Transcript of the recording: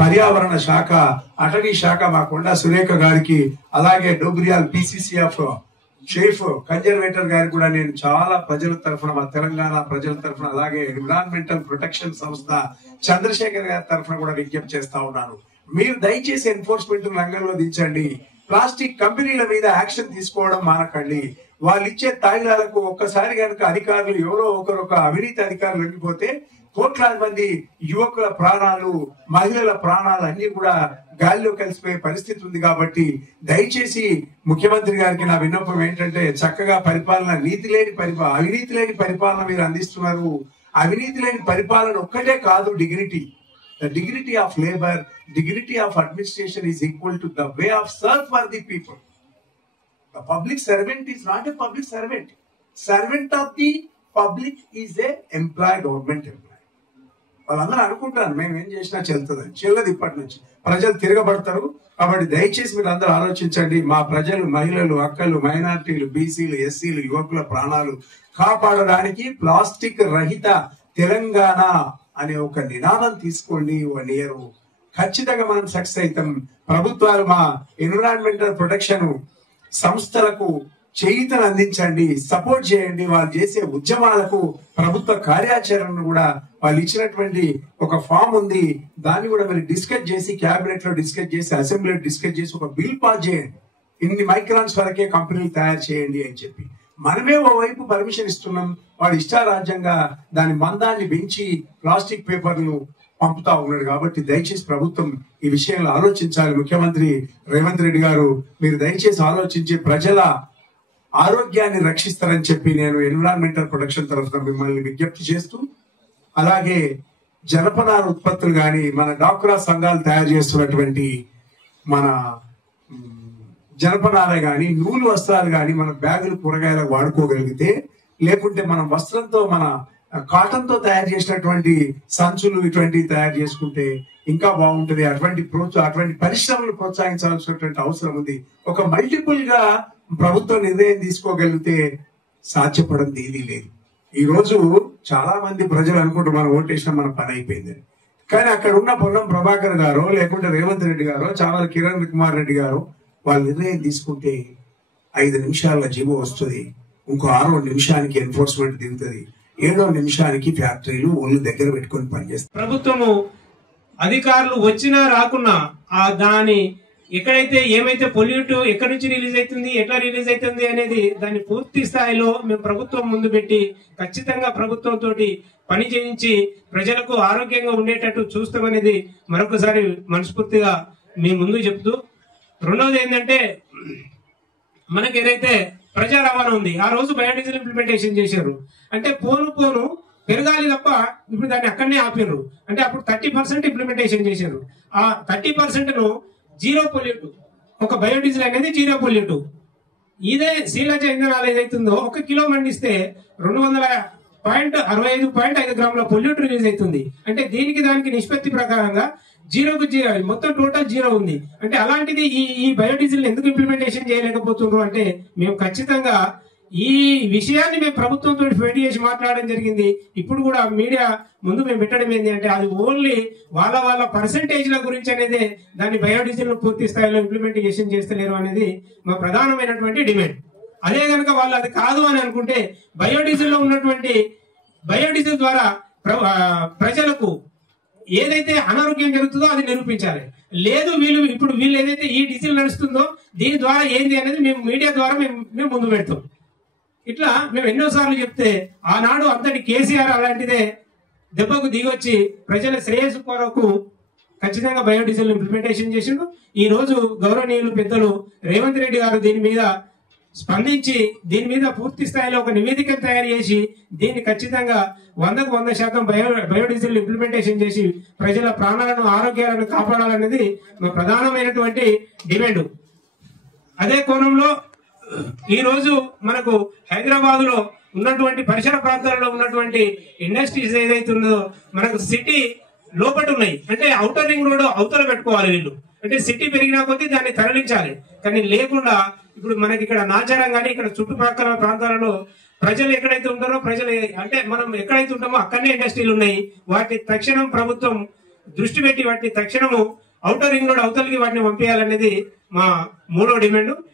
పర్యావరణ శాఖ, అటవీ శాఖ మా కొండా సురేఖ గారికి, అలాగే డోబ్రియాల్ PCCF చీఫ్ కన్జర్వేటర్ గారికి కూడా నేను చాలా ప్రజల తరఫున, మా తెలంగాణ ప్రజల తరఫున, అలాగే ఎన్విరాన్మెంటల్ ప్రొటెక్షన్ సంస్థ చంద్రశేఖర్ గారి తరఫున కూడా విజ్ఞప్తి చేస్తా ఉన్నాను. మీరు దయచేసి ఎన్ఫోర్స్మెంట్ రంగంలో దించండి. ప్లాస్టిక్ కంపెనీల మీద యాక్షన్ తీసుకోవడం మానకండి. వాళ్ళు ఇచ్చే తాయిలాలకు ఒక్కసారి కనుక అధికారులు ఎవరో ఒకరొక అవినీతి అధికారులు వెళ్ళిపోతే కోట్లాది మంది యువకుల ప్రాణాలు, మహిళల ప్రాణాలు అన్ని కూడా గాలిలో కలిసిపోయే పరిస్థితి ఉంది. కాబట్టి దయచేసి ముఖ్యమంత్రి గారికి నా విన్నపం ఏంటంటే, చక్కగా పరిపాలన, అవినీతి లేని పరిపాలన మీరు అందిస్తున్నారు. అవినీతి లేని పరిపాలన ఒక్కటే కాదు dignity. The dignity of labor, dignity of administration is equal to the way of serve for the people. The public servant is not a public servant. Servant of the public is a employee, government employee. వాళ్ళందరూ అనుకుంటారు మేము ఏం చేసినా చెల్లుతుందని. చెల్లదు ఇప్పటి నుంచి. ప్రజలు తిరగబడతారు. కాబట్టి దయచేసి మీరు అందరూ ఆలోచించండి. మా ప్రజలు, మహిళలు, అక్కలు, మైనారిటీలు, బీసీలు, ఎస్సీలు, యువకుల ప్రాణాలు కాపాడడానికి ప్లాస్టిక్ రహిత తెలంగాణ అనే ఒక నినాదం తీసుకోండి. 1 year ఖచ్చితంగా మనం సక్సెస్ అవుతాం. ప్రభుత్వాలు మా ఎన్విరాన్మెంటల్ ప్రొటెక్షన్ సంస్థలకు చేయూతను అందించండి, సపోర్ట్ చేయండి. వాళ్ళు చేసే ఉద్యమాలకు ప్రభుత్వ కార్యాచరణను కూడా వాళ్ళు ఇచ్చినటువంటి ఒక ఫామ్ ఉంది, దాన్ని కూడా మీరు డిస్కస్ చేసి, క్యాబినెట్ లో డిస్కస్ చేసి, అసెంబ్లీలో డిస్కస్ చేసి ఒక బిల్ పాస్ చేయండి. ఇన్ని మైక్రాన్స్ వరకే కంపెనీలు తయారు చేయండి అని చెప్పి. మనమే ఓవైపు పర్మిషన్ ఇస్తున్నాం, వాడు ఇష్టారాజ్యంగా దాని మందాన్ని పెంచి ప్లాస్టిక్ పేపర్లు పంపుతా ఉన్నాడు. కాబట్టి దయచేసి ప్రభుత్వం ఈ విషయంలో ఆలోచించాలి. ముఖ్యమంత్రి రేవంత్ రెడ్డి గారు, మీరు దయచేసి ఆలోచించి ప్రజల ఆరోగ్యాన్ని రక్షిస్తారని చెప్పి నేను ఎన్విరాన్మెంటల్ ప్రొటెక్షన్ తరఫున మిమ్మల్ని విజ్ఞప్తి చేస్తూ, అలాగే జనపనార ఉత్పత్తులు కానీ, మన డాక్రా సంఘాలు తయారు చేస్తున్నటువంటి మన జనపనార గాని, నూలు వస్త్రాలు గాని, మన బ్యాగులు, కూరగాయలకు వాడుకోగలిగితే, లేకుంటే మనం వస్త్రంతో, మన కాటన్ తో తయారు చేసినటువంటి సంచులు ఇటువంటివి తయారు చేసుకుంటే ఇంకా బాగుంటది. అటువంటి పరిశ్రమలు ప్రోత్సహించాల్సినటువంటి అవసరం ఉంది. ఒక మల్టిపుల్ గా ప్రభుత్వం నిర్ణయం తీసుకోగలిగితే సాధ్యపడంది ఏదీ లేదు. ఈ రోజు చాలా మంది ప్రజలు అనుకుంటూ మనం ఓటేసినా మన పని అయిపోయిందని. కానీ అక్కడ ఉన్న పొన్నం ప్రభాకర్ గారు, లేకుంటే రేవంత్ రెడ్డి గారు, చావల కిరణ్ కుమార్ రెడ్డి గారు వాళ్ళు నిర్ణయం తీసుకుంటే 5 నిమిషాల జీవో వస్తుంది. ఇంకో 6వ నిమిషానికి ఎన్ఫోర్స్మెంట్ దిగుతుంది. 7వ నిమిషానికి ఫ్యాక్టరీలు ఒళ్ళు దగ్గర పెట్టుకొని పనిచేస్తారు. ప్రభుత్వము అధికారులు వచ్చినా రాకున్నా దాని ఎక్కడైతే ఏమైతే పొల్యూట్ ఎక్కడి నుంచి రిలీజ్ అవుతుంది, ఎట్లా రిలీజ్ అవుతుంది అనేది దాన్ని పూర్తి స్థాయిలో మేము ప్రభుత్వం ముందు పెట్టి ఖచ్చితంగా ప్రభుత్వంతో పని చేయించి ప్రజలకు ఆరోగ్యంగా ఉండేటట్టు చూస్తామనేది మరొకసారి మనస్ఫూర్తిగా మీ ముందు చెప్తూ, రెండవది ఏంటంటే మనకి ఏదైతే ప్రజా రవాణా ఉంది, ఆ రోజు బయోడీజిల్ ఇంప్లిమెంటేషన్ చేశారు. అంటే పోను పెరగాలి తప్ప ఇప్పుడు దాన్ని అక్కడనే ఆపినారు. అంటే అప్పుడు 30% ఇంప్లిమెంటేషన్ చేశారు. ఆ 30% ను జీరో పొల్యూట్, ఒక బయోడీజిల్ అనేది జీరో పొల్యూట్. ఇదే శీలజ ఇంధనాలు ఏదైతుందో 1 కిలో మండిస్తే 200.65 గ్రాముల పొల్యూట్ రిలీజ్ అవుతుంది. అంటే దీనికి దానికి నిష్పత్తి ప్రకారంగా జీరోకు జీరో, మొత్తం టోటల్ జీరో ఉంది. అంటే అలాంటిది ఈ బయోడీజిల్ ఎందుకు ఇంప్లిమెంటేషన్ చేయలేకపోతున్నారు అంటే, మేము ఖచ్చితంగా ఈ విషయాన్ని మేము ప్రభుత్వంతో ఫైట్ చేసి మాట్లాడడం జరిగింది. ఇప్పుడు కూడా మీడియా ముందు మేము పెట్టడం ఏంటి అంటే, అది ఓన్లీ వాళ్ళ పర్సంటేజ్ల గురించి అనేది, దాన్ని బయోడీజిల్ ను పూర్తి స్థాయిలో ఇంప్లిమెంటేషన్ చేస్తలేరు అనేది మా ప్రధానమైనటువంటి డిమాండ్. అదే కనుక వాళ్ళు అది కాదు అని అనుకుంటే, బయోడీజిల్ లో ఉన్నటువంటి బయోడీజిల్ ద్వారా ప్రజలకు ఏదైతే అనారోగ్యం జరుగుతుందో అది నిరూపించాలి. లేదు వీళ్ళు ఏదైతే ఈ డీజిల్ నడుస్తుందో దీని ద్వారా ఏంది అనేది మేము మీడియా ద్వారా మేము ముందు పెడతాం. ఇట్లా మేము ఎన్నోసార్లు చెప్తే ఆనాడు అంతటి కేసీఆర్ అలాంటిదే దెబ్బకు దిగొచ్చి ప్రజల శ్రేయస్సు కొరకు ఖచ్చితంగా బయోడీజిల్ ఇంప్లిమెంటేషన్ చేసిండు. ఈ రోజు గౌరవనీయులు పెద్దలు రేవంత్ రెడ్డి గారు దీని మీద స్పందించి దీని మీద పూర్తి స్థాయిలో ఒక నివేదికను తయారు చేసి దీన్ని ఖచ్చితంగా 100కు 100% బయోడీజిల్ ఇంప్లిమెంటేషన్ చేసి ప్రజల ప్రాణాలను, ఆరోగ్యాలను కాపాడాలనేది మా ప్రధానమైనటువంటి డిమాండ్. అదే కోణంలో ఈ రోజు మనకు హైదరాబాద్ లో ఉన్నటువంటి పరిసర ప్రాంతాల్లో ఉన్నటువంటి ఇండస్ట్రీస్ ఏదైతే ఉందో మనకు సిటీ లోపట ఉన్నాయి. అంటే ఔటర్ రింగ్ రోడ్ అవతల పెట్టుకోవాలి వీళ్ళు. అంటే సిటీ పెరిగినా కొద్దీ దాన్ని తరలించాలి. కానీ లేకుండా ఇప్పుడు మనకి ఇక్కడ నాచారం కానీ ఇక్కడ చుట్టుపక్కల ప్రాంతాలలో ప్రజలు ఎక్కడైతే ఉంటారో, ప్రజలు అంటే మనం ఎక్కడైతే ఉంటామో అక్కడనే ఇండస్ట్రీలు ఉన్నాయి. వాటి తక్షణం ప్రభుత్వం దృష్టి పెట్టి వాటిని తక్షణము ఔటర్ రింగ్ రోడ్ అవతలికి వాటిని పంపించాలనేది మా మూడో డిమాండ్.